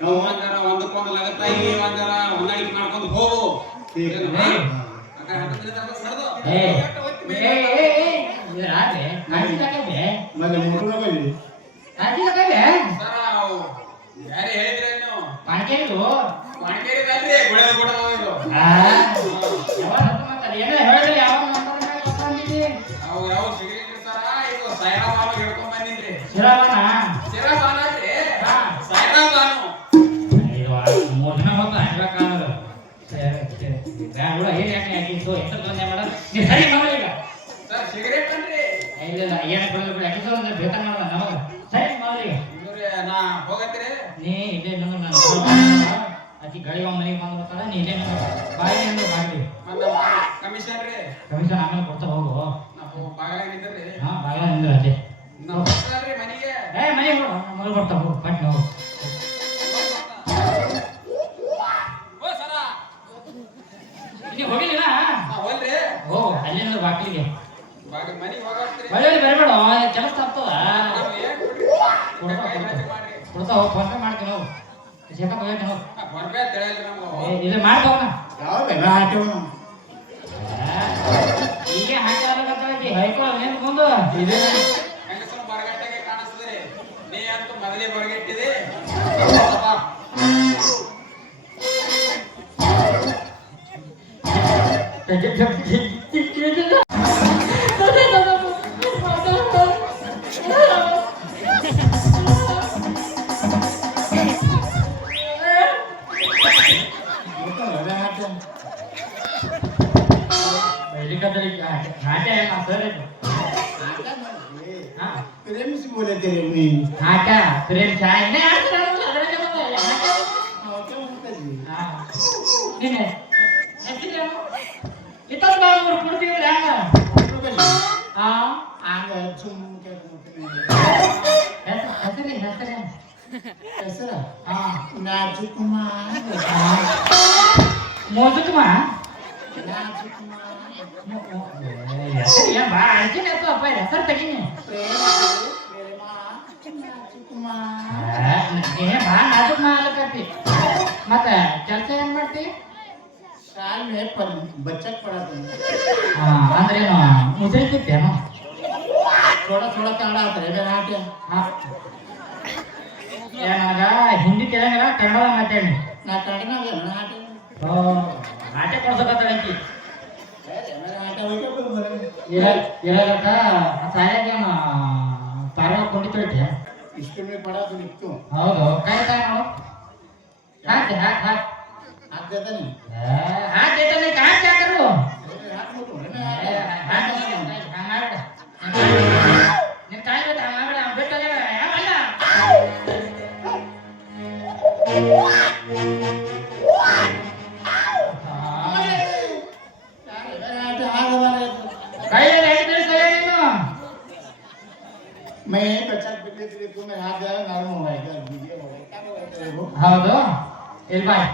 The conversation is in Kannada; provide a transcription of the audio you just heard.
ನಾವು ಒಂದರ ಒಂದಕ್ಕೊಂದು ಲಗತ್ತಾಗಿ ಒಂದರ ಹೊಂದಾಣಿಕೆ ಮಾಡ್ಕೊಂಡು ಹೋಗು ಯಾರೇ ಹೇಳಿದ್ರೆ ನೀವು ಪಾಣಿಕೇರಿ ಅವು ಯಾವ ಸಿಗರೇಟ್ ಸರ ಇದು ಸೈರಾಬಾನು ಹಿಡ್ಕೊಂಡ್ ಬಂದಿದ್ರಿ ಸಿರಾಬಾನ ಅಲ್ರಿ ಸೈರಾಬಾನು ಮೂರು ದಿನ ಹೊತ್ತು ಹಂಗಾಕಾನದು ಸರಿ ಮಗ ಸರ್ ಸಿಗರೇಟ್ ಅನ್ರಿ ಇಲ್ಲ ಏನಕ್ಕೆ ಬಂದ್ರೆ ಯಾಕೆ ಒಂದು ಭೇಟ ಮಾಡೋಣ ನಮಗ ಸರಿ ಮಗಲಿಗೆ ನಾ ಹೋಗತ್ತೀರಿ ನೀ ಇಲ್ಲೇ ನಾನು ಆಕಿ ಗಾಳಿ ಮನೆಗೆ ಬಂದ್ಬಿಡ್ತಾರ ನೀ ಇಲ್ಲೇ ಬಾಯಿ ಬಾಗಿಲಿ ಕಮಿಷನ್ ರೀ ಕಮಿಷನ್ ಆಮೇಲೆ ಕೊಡ್ತಾ ಹೋಗು ನಾವು ಬಾಗಿಲಾಗಿದ್ರಿ ಹಾ ಬಾಗಿಲಿಂದ ಅಲ್ಲೇ ನಾವು ಬರ್ತಾರ್ರಿ ಮನೆಗೆ ಮನೆಗೆ ಹೋಗು ಮೊದಲು ಬರ್ತಾ ಹೋಗು ಪಟ್ ಹೋಗು ಓ ಸರ ಇಲ್ಲಿ ಹೋಗಿಲ್ಲ ಹೋಲ್ರಿ ಓ ಅಲ್ಲಿಂದ ಬಾಗಿಲಿಗೆ ಮನೆಗೆ ಹೋಗ್ತೀರಿ ಒಳ್ಳೆ ಬರಬೇಡ ಕೆಲಸ ಆಗ್ತದ ಕೊಡ್ತಾ ಹೋಗಿ ಫೋನ್ ಪೇ ಮಾಡ್ತೀನಿ ಹೋಗು ಚೆಕಪ್ ಹೋಗಿ ಹೋಗು ಬರ್ಬೇ ತಿಳಿಯಲ್ಲ ನಮ್ಗೆ ಇದು ಮಾಡ್ತಾವನ ಯಾವ್ದೆಲ್ಲ ಹಾಕ್ಯವನು ಈಗ ಹಾಕಿ ಹೈಕೊಳ್ಳ ಏನು ಮುಂದೆ ಇದೆ ಹೆಂಗಸರು ಬರಗಟ್ಟೆಗೆ ಕಾಣಿಸ್ತದೆ ನೀ ಅಂತೂ ಮೊದಲೇ ಬರಗಟ್ಟಿದೆ प्रेम से बोले तेरे नहीं आटा प्रेम चाय नहीं आता ನೀನೆ ಇತ್ತ ಬಾವು ಕೊಡ್ತೀವಿ ಹಾ ಆಗ ಸುಮ್ ಹೆಸರಿ ಹೆಸರ ಹಾ ನಾಜುಕುಮಾರ್ ಮೋಜುಕುಮಾರ್ ನಾಜುಕುಮಾರ್ ಹೆಸರು ಬಾ ಅರ್ಜುನ್ ಅಪ್ಪ ಅಪ್ಪ ಹೆಸರು ತೆಗೀನಿ ಬಾ ನಾಜುಕ್ ಮಾಲಕತ್ತಿ ಮತ್ತೆ ಕೆಲಸ ಏನ್ ಮಾಡ್ತಿ साल में पर बचत पड़ा था ಅಂದ್ರೇನು ಮುದ್ರಿತಿತ್ತೇನು थोड़ा थोड़ा कन्नड़ आता है मेरा आटे ಏನಾಗ ಹಿಂದಿ ತೆಲಂಗಾಣ ಕನ್ನಡ ಮಾತಾಡಿ ना कन्नड़ में ना आटे ಆಟೆ ಕೊಡ್ಸಕತ್ತಾಳಕಿ मेरा आटे हो क्या बोले ಇರಲಕ್ಕ ಸಾಯಾಗೇನು ತಾರ ಕೊಂಡಿತ್ತೈತೆ स्कूल में पढ़ा तो निकतो ಹೌದು ಕಾಯ್ತಾ ನೋಡು ಹಾಕಿ ಹಾಕಿ ಹಾಕಿ हाथ देता नहीं हाथ देता नहीं कहाँ क्या करूँ हाथ मत बोले ना हाथ हमारे नहीं कहाँ होता हमारे हम बेटा लगा है बंदा कहीं नहीं देर से नहीं ना मैं बच्चा बिल्ली तेरे को मैं हाथ दे नरम हो गया वीडियो हो गया क्या बोला तेरे को हाँ तो इल बाय